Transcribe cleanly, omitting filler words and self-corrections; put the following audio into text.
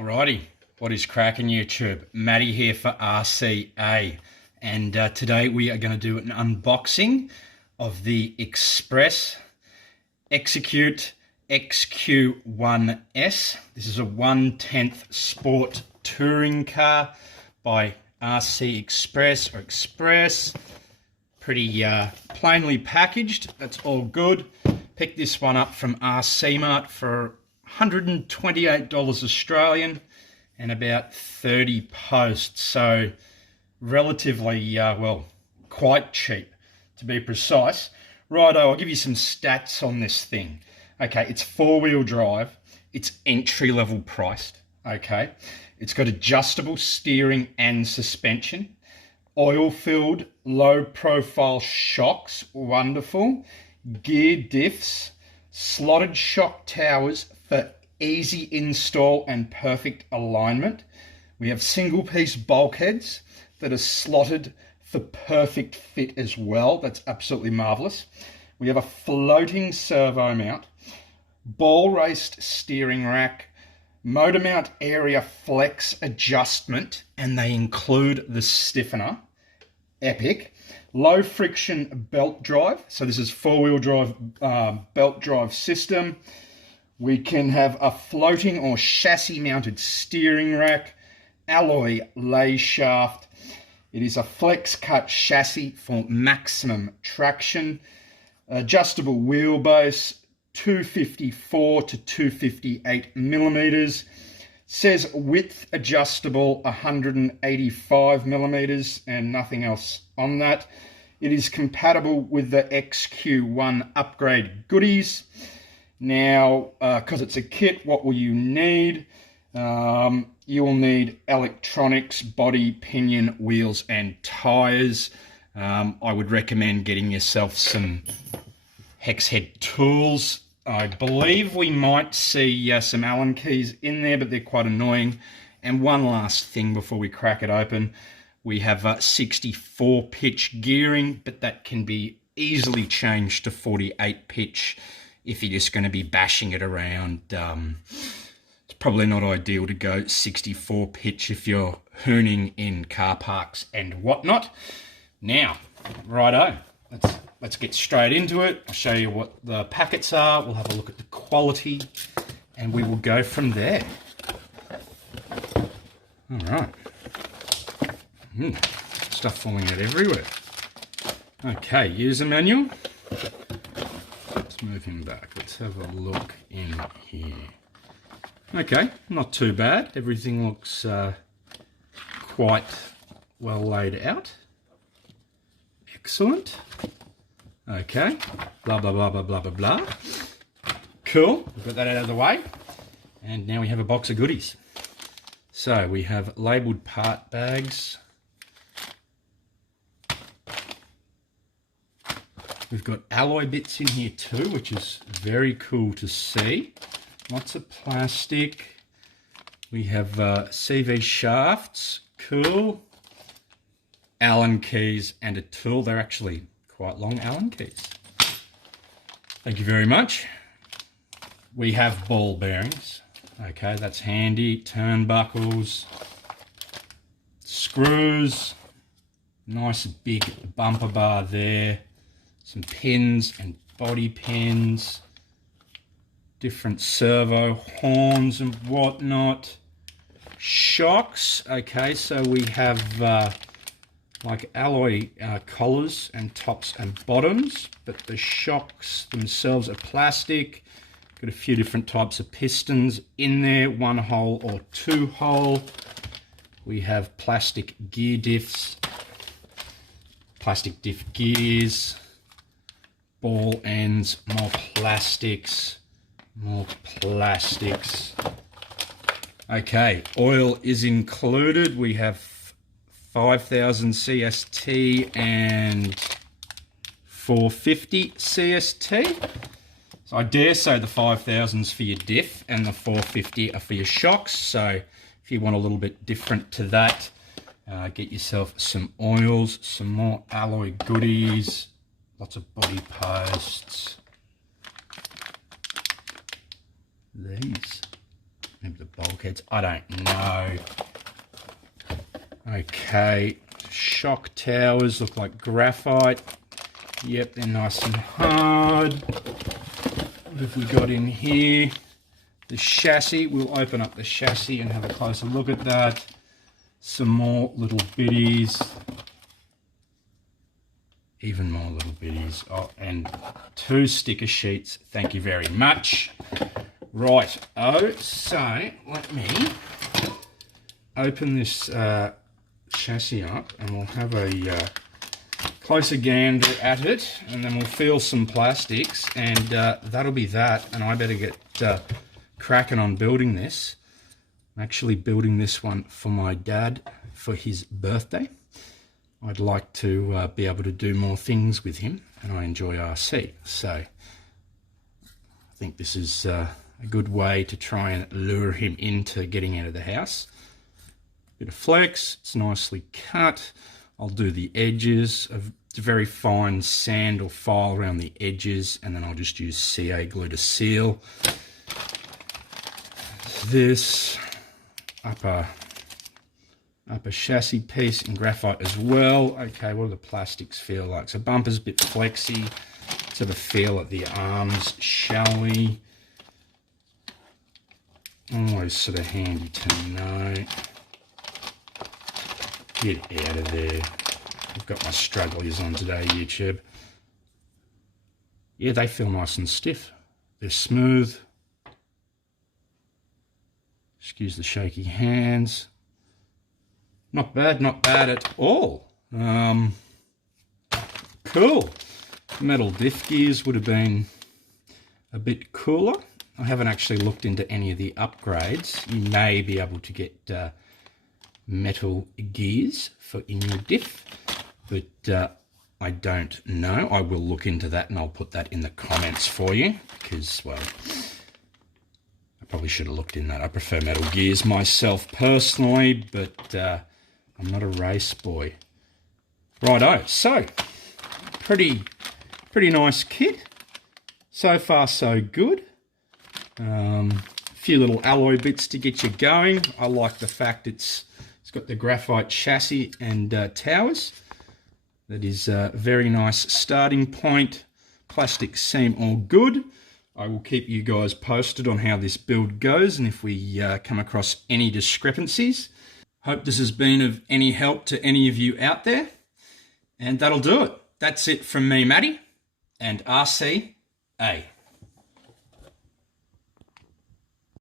Alrighty, what is cracking YouTube? Matty here for RCA, and today we are going to do an unboxing of the Xpress Execute XQ1S. This is a 1/10 sport touring car by RC Express or Express. Pretty plainly packaged, that's all good. Picked this one up from RC Mart for $128 Australian and about 30 posts, so relatively, well, quite cheap to be precise. Righto, I'll give you some stats on this thing. Okay, it's four-wheel drive, it's entry-level priced, okay? It's got adjustable steering and suspension, oil-filled, low-profile shocks, wonderful, gear diffs, slotted shock towers for easy install and perfect alignment. We have single piece bulkheads that are slotted for perfect fit as well. That's absolutely marvelous. We have a floating servo mount, ball raced steering rack, motor mount area flex adjustment, and they include the stiffener. Epic. Low friction belt drive. So this is four-wheel drive belt drive system. We can have a floating or chassis mounted steering rack, alloy lay shaft. It is a flex cut chassis for maximum traction. Adjustable wheelbase, 254 to 258 millimeters. Says width adjustable 185 millimeters and nothing else on that. It is compatible with the XQ1 upgrade goodies. Now, because it's a kit, what will you need? You will need electronics, body, pinion, wheels, and tires. I would recommend getting yourself some hex head tools. I believe we might see some Allen keys in there, but they're quite annoying. And one last thing before we crack it open. We have 64 pitch gearing, but that can be easily changed to 48 pitch if you're just going to be bashing it around. It's probably not ideal to go 64 pitch if you're hooning in car parks and whatnot. Now, righto, let's get straight into it. I'll show you what the packets are. We'll have a look at the quality, and we will go from there. All right. Stuff falling out everywhere. Okay, user manual. Let's move him back. Let's have a look in here. Okay, not too bad. Everything looks quite well laid out. Excellent. Okay, blah, blah, blah, blah, blah, blah, blah. Cool, we've got that out of the way. And now we have a box of goodies. So we have labelled part bags. We've got alloy bits in here too, which is very cool to see. Lots of plastic. We have CV shafts, cool. Allen keys and a tool. They're actually quite long Allen keys. Thank you very much. We have ball bearings. Okay, that's handy. Turnbuckles, screws, nice big bumper bar there. Some pins and body pins, different servo horns and whatnot. Shocks. Okay, so we have like alloy collars and tops and bottoms, but the shocks themselves are plastic. Got a few different types of pistons in there, 1 hole or 2 hole. We have plastic gear diffs, plastic diff gears, ball ends, more plastics, more plastics. Okay, oil is included. We have 5000 CST and 450 CST. So I dare say the 5000's for your diff and the 450 are for your shocks. So if you want a little bit different to that, get yourself some oils, some more alloy goodies, lots of body posts. These. Maybe the bulkheads, I don't know. Okay, shock towers look like graphite. Yep, they're nice and hard. What have we got in here? The chassis, we'll open up the chassis and have a closer look at that. Some more little bitties. Even more little bitties. Oh, and 2 sticker sheets. Thank you very much. Right, so let me open this chassis up and we'll have a closer gander at it, and then we'll feel some plastics, and that'll be that. And I better get cracking on building this. I'm actually building this one for my dad for his birthday. I'd like to be able to do more things with him, and I enjoy RC, so I think this is a good way to try and lure him into getting out of the house. Bit of flex, it's nicely cut. I'll do the edges of very fine sand or file around the edges, and then I'll just use CA glue to seal. This upper chassis piece in graphite as well. Okay, what do the plastics feel like? So bumper's a bit flexy. Let's have a feel at the arms, shall we? Always sort of handy to know. Get out of there. I've got my strugglies on today, YouTube. Yeah, they feel nice and stiff. They're smooth. Excuse the shaky hands. Not bad at all. Cool. Metal diff gears would have been a bit cooler. I haven't actually looked into any of the upgrades. You may be able to get metal gears for in your diff, but I don't know. I will look into that and I'll put that in the comments for you, because, well, I probably should have looked in that. I prefer metal gears myself personally, but I'm not a race boy. Righto, so pretty nice kit. So far so good. A few little alloy bits to get you going. I like the fact it's got the graphite chassis and towers. That is a very nice starting point. Plastics seem all good. I will keep you guys posted on how this build goes and if we come across any discrepancies. Hope this has been of any help to any of you out there. And that'll do it. That's it from me, Matty, and RCA.